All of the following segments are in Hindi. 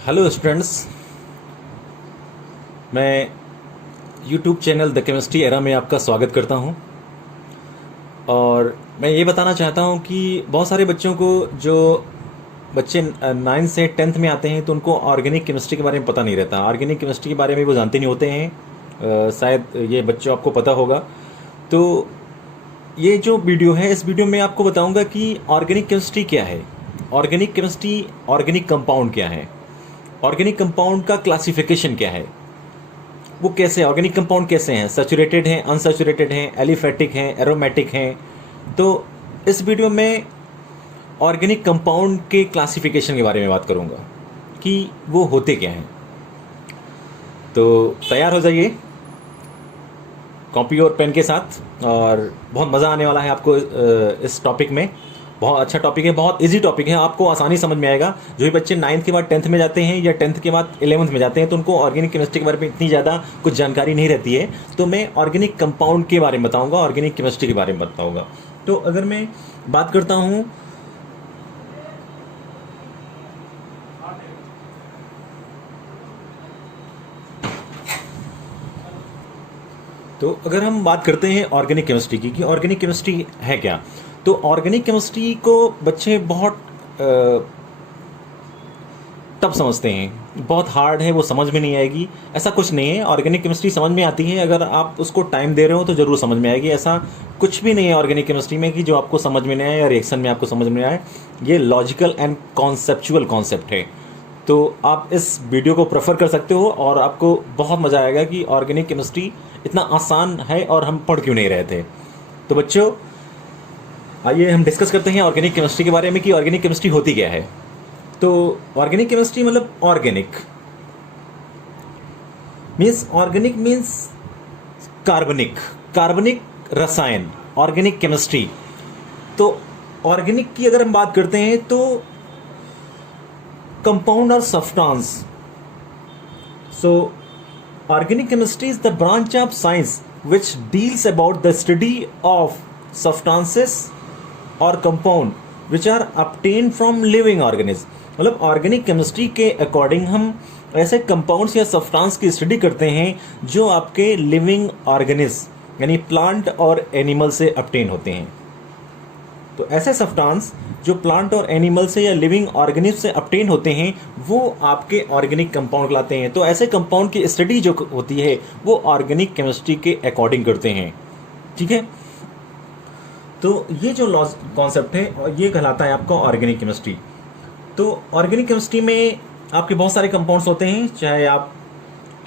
Hello students. मैं YouTube channel the chemistry era में आपका स्वागत करता हूं और मैं ये बताना चाहता हूं कि बहुत सारे बच्चों को जो बच्चे 9 से 10th में आते हैं तो उनको ऑर्गेनिक केमिस्ट्री के बारे में पता नहीं रहता। ऑर्गेनिक केमिस्ट्री के बारे में वो जानते नहीं होते हैं। शायद ये बच्चों आपको पता होगा। तो ये जो वीडियो है, इस वीडियो में आपको बताऊंगा कि ऑर्गेनिक केमिस्ट्री क्या है, ऑर्गेनिक केमिस्ट्री, ऑर्गेनिक कंपाउंड क्या है, ऑर्गेनिक कंपाउंड का क्लासिफिकेशन क्या है, वो कैसे ऑर्गेनिक कंपाउंड कैसे हैं, सैचुरेटेड हैं, अनसैचुरेटेड हैं, एलिफेटिक हैं, एरोमेटिक हैं। तो इस वीडियो में ऑर्गेनिक कंपाउंड के क्लासिफिकेशन के बारे में बात करूंगा कि वो होते क्या हैं। तो तैयार हो जाइए कॉपी और पेन के साथ, और बहुत मज़ा आने वाला है आपको इस टॉपिक में। बहुत अच्छा टॉपिक है, बहुत इजी टॉपिक है, आपको आसानी समझ में आएगा। जो भी बच्चे 9th के बाद 10th में जाते हैं या 10th के बाद 11th में जाते हैं तो उनको ऑर्गेनिक केमिस्ट्री के बारे में इतनी ज़्यादा कुछ जानकारी नहीं रहती है। तो मैं ऑर्गेनिक कंपाउंड के बारे में बताऊंगा, ऑर्गेनिक केमिस्ट्री के बारे में बताऊंगा। तो अगर मैं बात करता हूँ, तो अगर हम बात करते हैं ऑर्गेनिक केमिस्ट्री की कि ऑर्गेनिक केमिस्ट्री है क्या, तो ऑर्गेनिक केमिस्ट्री को बच्चे बहुत टफ समझते हैं, बहुत हार्ड है, वो समझ में नहीं आएगी। ऐसा कुछ नहीं है, ऑर्गेनिक केमिस्ट्री समझ में आती है। अगर आप उसको टाइम दे रहे हो तो ज़रूर समझ में आएगी। ऐसा कुछ भी नहीं है ऑर्गेनिक केमिस्ट्री में कि जो आपको समझ में नहीं आए या रिएक्शन में आपको समझ में आए। ये लॉजिकल एंड कॉन्सेप्चुअल कॉन्सेप्ट है। तो आप इस वीडियो को प्रेफर कर सकते हो और आपको बहुत मज़ा आएगा कि ऑर्गेनिक केमिस्ट्री इतना आसान है और हम पढ़ क्यों नहीं रहे थे। तो बच्चों, आइए हम डिस्कस करते हैं ऑर्गेनिक केमिस्ट्री के बारे में कि ऑर्गेनिक केमिस्ट्री होती क्या है। तो ऑर्गेनिक केमिस्ट्री मतलब ऑर्गेनिक मीन्स कार्बनिक, कार्बनिक रसायन, ऑर्गेनिक केमिस्ट्री। तो ऑर्गेनिक की अगर हम बात करते हैं तो कंपाउंड और substance. So organic chemistry is the branch of science which deals about the study of substances और compound which are obtained from living organism. मतलब ऑर्गेनिक केमिस्ट्री के अकॉर्डिंग हम ऐसे कंपाउंड्स या सब्सटेंस की स्टडी करते हैं जो आपके लिविंग ऑर्गेनिज्म यानी प्लांट और एनिमल से obtain होते हैं। तो ऐसे सब्सटेंस जो प्लांट और एनिमल से या लिविंग ऑर्गेनिज्म से obtain होते हैं वो आपके ऑर्गेनिक कंपाउंड कहलाते हैं। तो ऐसे कंपाउंड की स्टडी जो होती है वो ऑर्गेनिक केमिस्ट्री के अकॉर्डिंग करते हैं। ठीक है, तो ये जो कॉन्सेप्ट है ये कहलाता है आपका ऑर्गेनिक केमिस्ट्री। तो ऑर्गेनिक केमिस्ट्री में आपके बहुत सारे कंपाउंड्स होते हैं, चाहे आप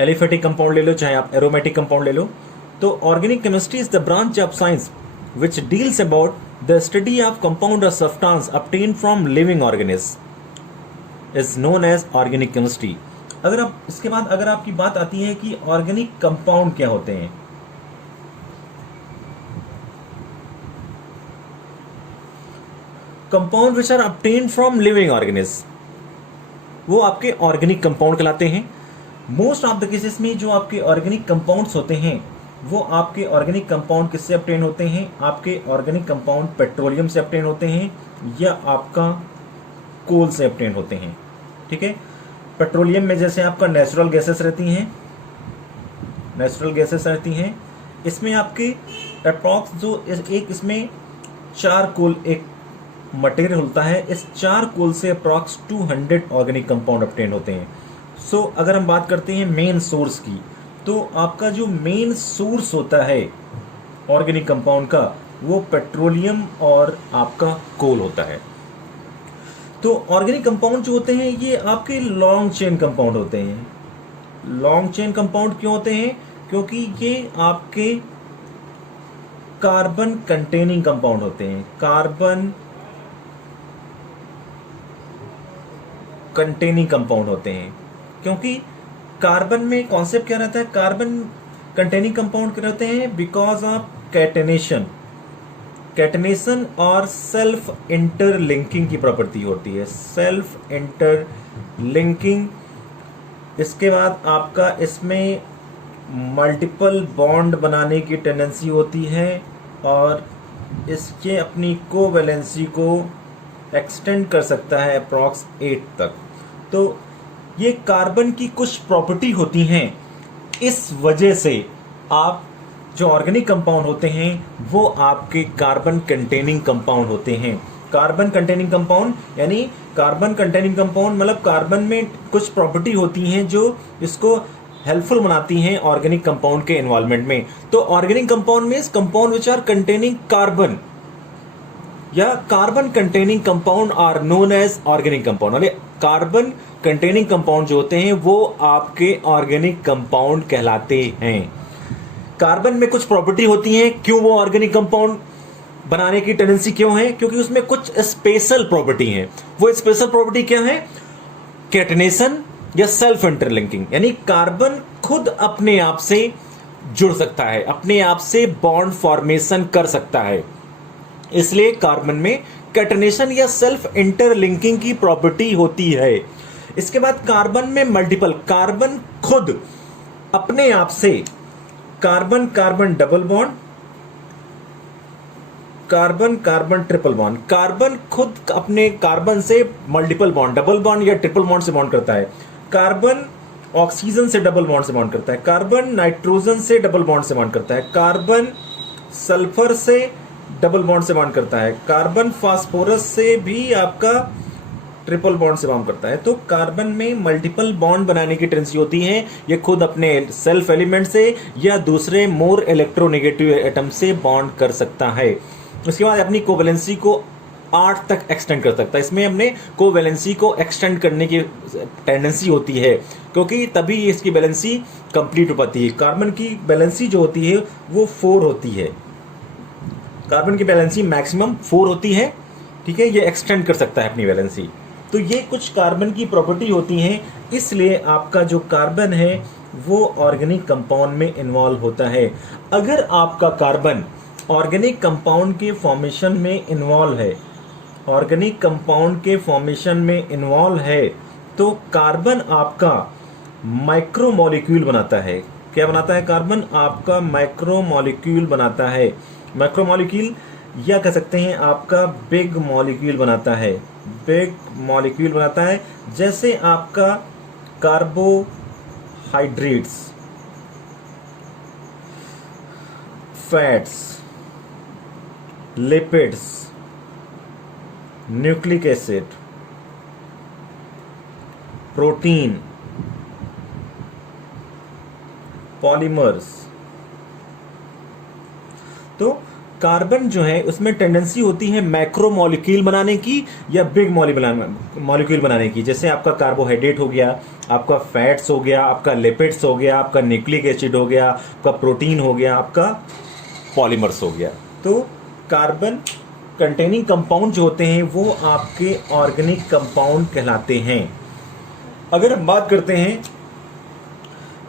एलिफेटिक कंपाउंड ले लो, चाहे आप एरोमेटिक कंपाउंड ले लो। तो organic chemistry is the branch of science which deals about the study of compound और substance obtained from living organism is known as organic chemistry. अगर आप इसके बाद अगर आपकी बात आती है कि ऑर्गेनिक कंपाउंड क्या होते हैं, compound which are obtained from living organism, वो आपके ऑर्गेनिक कंपाउंड कहलाते हैं। मोस्ट ऑफ द केसेस में जो आपके ऑर्गेनिक कंपाउंड्स होते हैं वो आपके ऑर्गेनिक कंपाउंड किससे obtain होते हैं? आपके ऑर्गेनिक कंपाउंड पेट्रोलियम से obtain होते हैं या आपका कोल से obtain होते हैं। ठीक है, पेट्रोलियम में जैसे आपका नेचुरल गैसेस रहती हैं, इसमें आपके अप्रॉक्स जो एक इसमें 4 कोल एक मटेरियल होता है, इस 4 कोल से अप्रॉक्स 200 ऑर्गेनिक कंपाउंड obtain होते हैं। सो अगर हम बात करते हैं मेन सोर्स की, तो आपका जो मेन सोर्स होता है ऑर्गेनिक कंपाउंड का वो पेट्रोलियम और आपका कोल होता है। तो ऑर्गेनिक कंपाउंड जो होते हैं ये आपके लॉन्ग चेन कंपाउंड होते हैं। लॉन्ग चेन कंपाउंड क्यों होते हैं? क्योंकि ये आपके कार्बन कंटेनिंग कंपाउंड होते हैं। कार्बन कंटेनिंग कंपाउंड होते हैं क्योंकि कार्बन में कॉन्सेप्ट क्या रहता है? कार्बन कंटेनिंग कंपाउंड क्या रहते हैं? बिकॉज ऑफ कैटेनेशन और सेल्फ इंटरलिंकिंग की प्रॉपर्टी होती है, सेल्फ इंटरलिंकिंग। इसके बाद आपका इसमें मल्टीपल बॉन्ड बनाने की टेंडेंसी होती है और इसके अपनी कोवैलेंसी को एक्सटेंड कर सकता है अप्रॉक्स 8 तक। तो ये कार्बन की कुछ प्रॉपर्टी होती हैं, इस वजह से आप जो ऑर्गेनिक कंपाउंड होते हैं वो आपके कार्बन कंटेनिंग कंपाउंड होते हैं। कार्बन कंटेनिंग कंपाउंड यानी कार्बन कंटेनिंग कंपाउंड मतलब कार्बन में कुछ प्रॉपर्टी होती हैं जो इसको हेल्पफुल बनाती हैं ऑर्गेनिक कंपाउंड के इन्वॉल्वमेंट में। तो organic compound means compound which are containing carbon या carbon containing compound are known as organic compound. वाले कार्बन कंटेनिंग कंपाउंड जो होते हैं वो आपके ऑर्गेनिक कंपाउंड कहलाते हैं। कार्बन में कुछ प्रॉपर्टी होती है, क्यों वो ऑर्गेनिक कंपाउंड बनाने की टेंडेंसी क्यों है? क्योंकि उसमें कुछ स्पेशल प्रॉपर्टी है। वो स्पेशल प्रॉपर्टी क्या है? कैटनेशन या सेल्फ इंटरलिंकिंग, यानी कार्बन खुद अपने आप से जुड़ सकता है, अपने आप से बॉन्ड फॉर्मेशन कर सकता है। इसलिए कार्बन में कैटनेशन या सेल्फ इंटरलिंकिंग की प्रॉपर्टी होती है। इसके बाद कार्बन में मल्टीपल, कार्बन खुद अपने आप से carbon carbon double bond, carbon carbon triple bond, carbon खुद अपने कार्बन से मल्टीपल बॉन्ड, डबल बॉन्ड या ट्रिपल बॉन्ड से बॉन्ड करता है। कार्बन ऑक्सीजन से डबल बॉन्ड से बॉन्ड करता है, कार्बन नाइट्रोजन से डबल बॉन्ड से बॉन्ड करता है, कार्बन सल्फर से डबल बॉन्ड से बॉन्ड करता है, कार्बन फास्फोरस से भी आपका ट्रिपल बॉन्ड से बॉन्ड करता है। तो कार्बन में मल्टीपल बॉन्ड बनाने की टेंडेंसी होती है। ये खुद अपने सेल्फ एलिमेंट से या दूसरे मोर इलेक्ट्रोनेगेटिव एटम से बॉन्ड कर सकता है। उसके बाद अपनी कोवेलेंसी को 8 तक एक्सटेंड कर सकता है। इसमें हमने कोवेलेंसी को एक्सटेंड करने की टेंडेंसी होती है क्योंकि तभी इसकी बैलेंसी कंप्लीट हो पाती है। कार्बन की बैलेंसी जो होती है वो 4 होती है। कार्बन की बैलेंसी मैक्सिमम 4 होती है, ठीक है। ये एक्सटेंड कर सकता है अपनी बैलेंसी। तो ये कुछ कार्बन की प्रॉपर्टी होती हैं, इसलिए आपका जो कार्बन है वो ऑर्गेनिक कंपाउंड में इन्वॉल्व होता है। अगर आपका कार्बन ऑर्गेनिक कंपाउंड के फॉर्मेशन में इन्वॉल्व है, ऑर्गेनिक कंपाउंड के फॉर्मेशन में इन्वॉल्व है, तो कार्बन आपका माइक्रोमोलिक्यूल बनाता है। क्या बनाता है? कार्बन आपका माइक्रोमोलिक्यूल बनाता है। माइक्रोमोलिक्यूल या कह सकते हैं आपका बिग मॉलिक्यूल बनाता है, बिग मॉलिक्यूल बनाता है। जैसे आपका carbohydrates, fats, lipids, nucleic acid, protein, polymers. तो कार्बन जो है उसमें टेंडेंसी होती है मैक्रोमोलिक्यूल बनाने की या बिग मॉलिक्यूल बनाने की। जैसे आपका कार्बोहाइड्रेट हो गया, आपका फैट्स हो गया, आपका लिपिड्स हो गया, आपका न्यूक्लिक एसिड हो गया, आपका प्रोटीन हो गया, आपका पॉलीमर्स हो गया। तो कार्बन कंटेनिंग कंपाउंड जो होते हैं वो आपके ऑर्गेनिक कंपाउंड कहलाते हैं। अगर हम बात करते हैं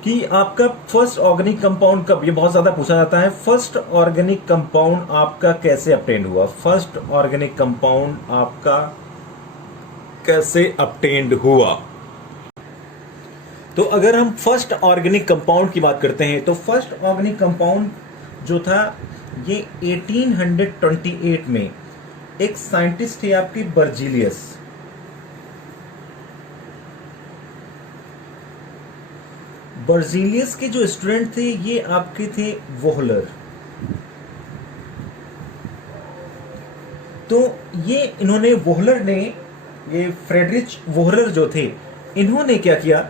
कि आपका फर्स्ट ऑर्गेनिक कंपाउंड कब, ये बहुत ज्यादा पूछा जाता है, फर्स्ट ऑर्गेनिक कंपाउंड आपका कैसे अपटेंड हुआ? फर्स्ट ऑर्गेनिक कंपाउंड आपका कैसे अपटेंड हुआ? तो अगर हम फर्स्ट ऑर्गेनिक कंपाउंड की बात करते हैं तो फर्स्ट ऑर्गेनिक कंपाउंड जो था ये 1828 में एक साइंटिस्ट थे आपके बर्जीलियस। बर्जीलियस के जो स्टूडेंट थे ये आपके थे वोहलर। तो ये इन्होंने वोहलर ने, ये फ्रेडरिच वोहलर जो थे, इन्होंने क्या किया,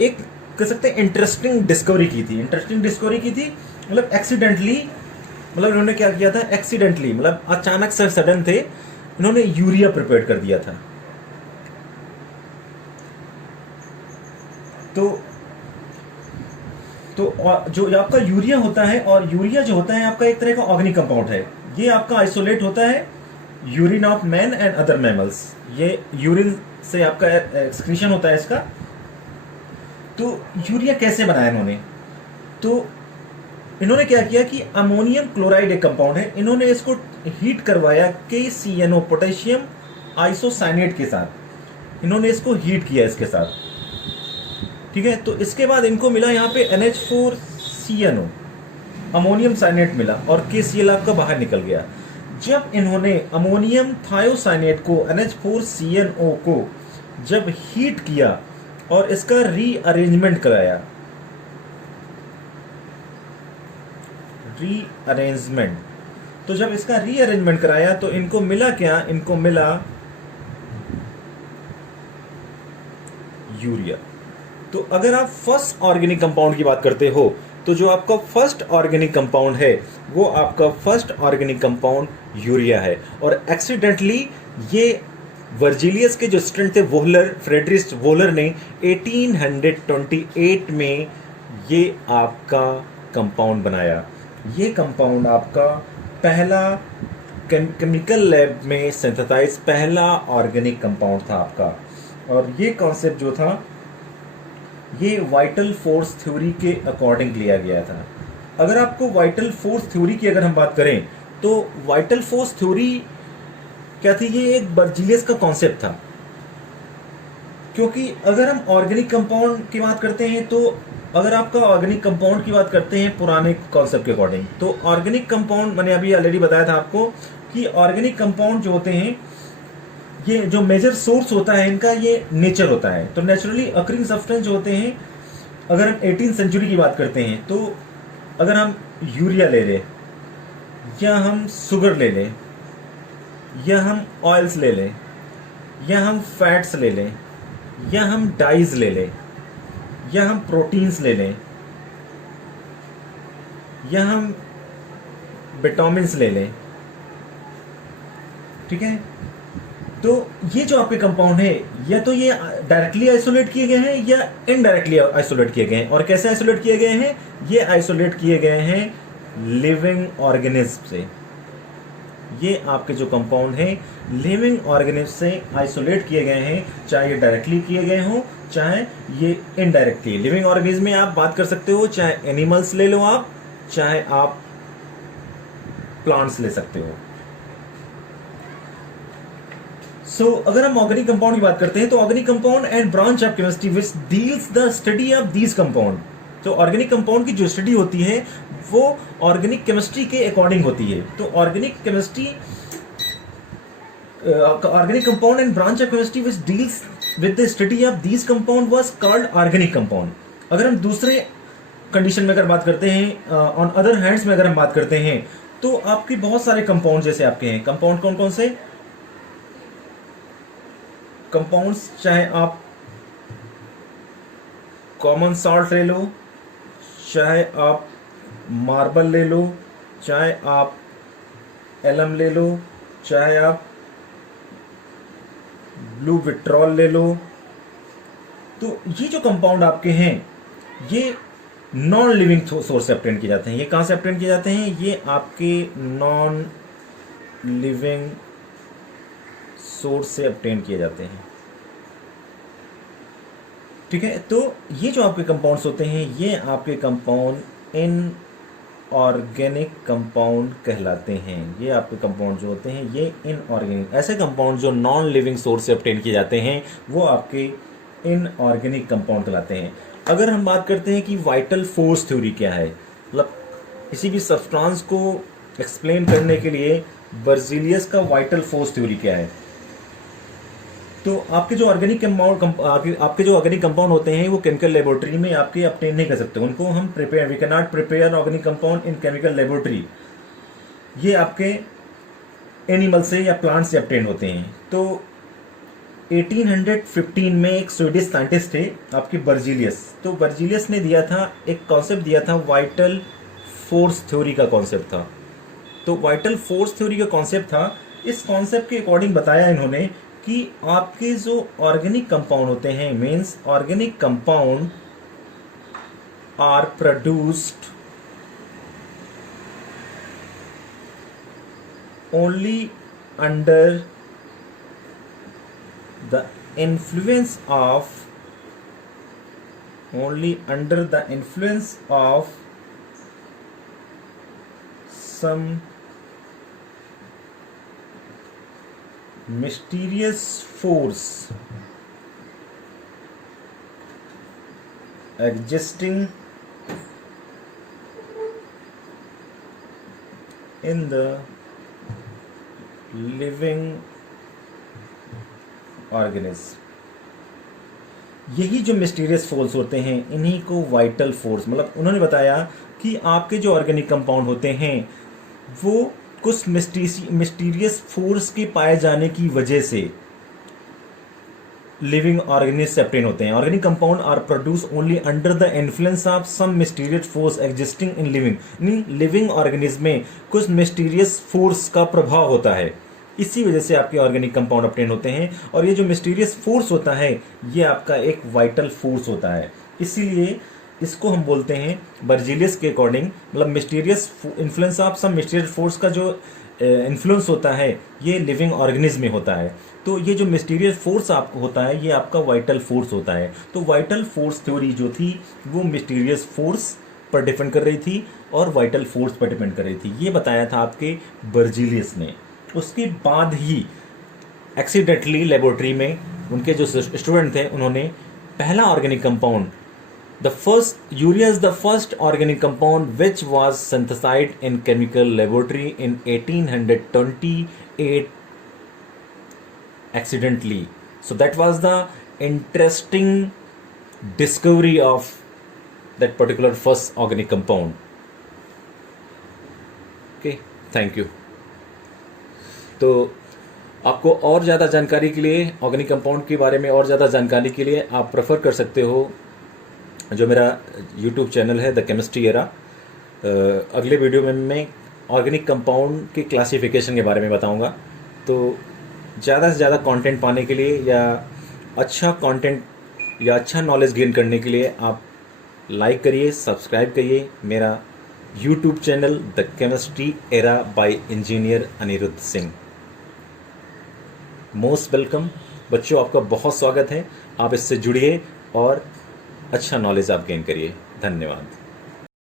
एक कह सकते हैं इंटरेस्टिंग डिस्कवरी की थी। इंटरेस्टिंग डिस्कवरी की थी मतलब एक्सीडेंटली, मतलब इन्होंने क्या किया था, एक्सीडेंटली मतलब अचानक से सडन थे, इन्होंने यूरिया प्रिपेयर कर दिया था। तो जो आपका यूरिया होता है, और यूरिया जो होता है आपका एक तरह का ऑर्गेनिक कंपाउंड है। ये आपका आइसोलेट होता है urine of man and other mammals. ये यूरिन से आपका एक्सक्रीशन होता है इसका। तो यूरिया कैसे बनाया इन्होंने? तो इन्होंने क्या किया कि अमोनियम क्लोराइड एक कंपाउंड है, इन्होंने इसको हीट करवाया KCNO पोटेशियम आइसोसाइनेट के साथ। इन्होंने इसको हीट किया इसके साथ, ठीक है। तो इसके बाद इनको मिला यहाँ पे NH4CNO, अमोनियम साइनेट मिला, और KCl आपका बाहर निकल गया। जब इन्होंने अमोनियम थायोसाइनेट को, NH4CNO को जब हीट किया और इसका रीअरेंजमेंट कराया, रीअरेंजमेंट। तो जब इसका रीअरेंजमेंट कराया तो इनको मिला क्या, इनको मिला यूरिया। तो अगर आप फर्स्ट ऑर्गेनिक कंपाउंड की बात करते हो तो जो आपका फर्स्ट ऑर्गेनिक कंपाउंड है वो आपका फर्स्ट ऑर्गेनिक कंपाउंड यूरिया है। और एक्सीडेंटली ये वर्जिलियस के जो स्टूडेंट थे वोहलर, फ्रेडरिक वोहलर ने 1828 में ये आपका कंपाउंड बनाया। ये कंपाउंड आपका पहला केमिकल लैब में सिंथेसाइज पहला ऑर्गेनिक कंपाउंड था आपका। और ये कॉन्सेप्ट जो था ये वाइटल फोर्स थ्योरी के अकॉर्डिंग लिया गया था। अगर आपको वाइटल फोर्स थ्योरी की अगर हम बात करें तो वाइटल फोर्स थ्योरी क्या थी, ये एक बर्जीलियस का कॉन्सेप्ट था। क्योंकि अगर हम ऑर्गेनिक कंपाउंड की बात करते हैं तो अगर आपका ऑर्गेनिक कंपाउंड की बात करते हैं पुराने कॉन्सेप्ट के अकॉर्डिंग, तो ऑर्गेनिक कंपाउंड मैंने अभी ऑलरेडी बताया था आपको कि ऑर्गेनिक कंपाउंड जो होते हैं ये जो मेजर सोर्स होता है इनका ये नेचर होता है। तो नेचुरली अकरिंग सब्सटेंस जो होते हैं, अगर हम 18th सेंचुरी की बात करते हैं तो अगर हम यूरिया ले लें या हम शुगर ले लें या हम ऑयल्स ले लें या हम फैट्स ले लें या हम डाइज ले लें या हम प्रोटीन्स ले लें या हम विटामिन्स ले लें, ठीक है। तो ये जो आपके कंपाउंड है या तो ये डायरेक्टली आइसोलेट किए गए हैं या इनडायरेक्टली आइसोलेट किए गए हैं। और कैसे आइसोलेट किए गए हैं, ये आइसोलेट किए गए हैं लिविंग ऑर्गेनिज्म से। ये आपके जो कंपाउंड हैं लिविंग ऑर्गेनिज्म से आइसोलेट किए गए हैं, चाहे ये डायरेक्टली किए गए हों चाहे ये इनडायरेक्टली। लिविंग ऑर्गेनिज्म में आप बात कर सकते हो, चाहे एनिमल्स ले लो आप, चाहे आप प्लांट्स ले सकते हो। अगर हम ऑर्गेनिक कंपाउंड की बात करते हैं तो organic compound and branch of chemistry which deals the study of these compound. तो ऑर्गेनिक कंपाउंड की जो स्टडी होती है वो ऑर्गेनिक केमिस्ट्री के अकॉर्डिंग होती है। तो organic chemistry, organic compound and branch of chemistry which deals with the study of these compound was called organic compound. अगर हम दूसरे कंडीशन में अगर बात करते हैं, ऑन अदर हैंड्स में अगर हम बात करते हैं तो आपके बहुत सारे कंपाउंड जैसे आपके हैं कंपाउंड, कौन कौन से कंपाउंड्स, चाहे आप कॉमन सॉल्ट ले लो, चाहे आप मार्बल ले लो, चाहे आप एलम ले लो, चाहे आप ब्लू विट्रॉल ले लो। तो ये जो कंपाउंड आपके हैं ये नॉन लिविंग सोर्स से ऑब्टेन किए जाते हैं। ये कहां से ऑब्टेन किए जाते हैं, ये आपके नॉन लिविंग सोर्स से ऑब्टेन किए जाते हैं, ठीक है। तो ये जो आपके कंपाउंड्स होते हैं ये आपके कंपाउंड इन ऑर्गेनिक कंपाउंड कहलाते हैं। ये आपके कंपाउंड जो होते हैं ये इन ऑर्गेनिक, ऐसे कंपाउंड जो नॉन लिविंग सोर्स से ऑब्टेन किए जाते हैं वो आपके इन ऑर्गेनिक कंपाउंड कहलाते हैं। अगर हम बात करते हैं कि वाइटल फोर्स थ्योरी क्या है, मतलब किसी भी सब्सटेंस को एक्सप्लेन करने के लिए बर्जीलियस का वाइटल फोर्स थ्योरी क्या है, तो आपके जो ऑर्गेनिक कंपाउंड, आपके जो ऑर्गेनिक कंपाउंड होते हैं वो केमिकल लेबोरेटरी में आपके ऑब्टेन नहीं कर सकते। उनको हम prepare, we can not prepare organic compound in chemical laboratory. ये आपके एनिमल से या प्लांट से ऑब्टेन होते हैं। तो 1815 में एक स्वीडिश साइंटिस्ट थे आपके बर्जीलियस, तो बर्जीलियस ने दिया था एक कॉन्सेप्ट दिया था, वाइटल फोर्स थ्योरी का कॉन्सेप्ट था। तो वाइटल फोर्स थ्योरी का कॉन्सेप्ट था, इस कॉन्सेप्ट के अकॉर्डिंग बताया इन्होंने कि आपके जो ऑर्गेनिक कंपाउंड होते हैं, means organic compound are produced only under the influence of only under the influence of some mysterious force existing in the living organism। यही जो मिस्टीरियस फोर्स होते हैं इन्हीं को वाइटल फोर्स, मतलब उन्होंने बताया कि आपके जो ऑर्गेनिक कंपाउंड होते हैं वो कुछ मिस्टीरियस फोर्स के पाए जाने की वजह से लिविंग ऑर्गेनिज्म से obtain होते हैं. Organic compound are produce only under the influence of some mysterious force existing in living. Living organism में कुछ मिस्टीरियस फोर्स का प्रभाव होता है, इसी वजह से आपके ऑर्गेनिक कंपाउंड ऑब्टेन होते हैं. और ये जो मिस्टीरियस फोर्स होता है ये आपका एक वाइटल फोर्स होता है. इसीलिए इसको हम बोलते हैं बर्जीलियस के अकॉर्डिंग, मतलब mysterious influence of some mysterious force का जो इन्फ्लुएंस होता है ये लिविंग ऑर्गेनिज्म में होता है. तो ये जो मिस्टीरियस फोर्स आपको होता है ये आपका वाइटल फोर्स होता है. तो वाइटल फोर्स थ्योरी जो थी वो मिस्टीरियस फोर्स पर डिपेंड कर रही थी और वाइटल फोर्स पर डिपेंड कर रही थी. ये बताया था आपके बर्जीलियस ने. उसके बाद ही एक्सीडेंटली लेबोरेटरी में उनके जो स्टूडेंट थे उन्होंने पहला organic compound, the first urea is the first organic compound which was synthesised in chemical laboratory in 1828 accidentally. So that was the interesting discovery of that particular first organic compound. Okay, thank you. तो आपको और ज़्यादा जानकारी के लिए ऑर्गेनिक कंपाउंड के बारे में और ज़्यादा जानकारी के लिए आप प्रेफर कर सकते हो जो मेरा यूट्यूब चैनल है द केमिस्ट्री एरा. अगले वीडियो में मैं ऑर्गेनिक कंपाउंड के क्लासिफिकेशन के बारे में बताऊंगा. तो ज़्यादा से ज़्यादा कंटेंट पाने के लिए या अच्छा कंटेंट या अच्छा नॉलेज गेन करने के लिए आप लाइक करिए, सब्सक्राइब करिए मेरा YouTube channel the chemistry Era by engineer Anirudh Singh. Most welcome बच्चों, आपका बहुत स्वागत है. आप इससे जुड़िए और अच्छा नॉलेज आप गेन करिए. धन्यवाद.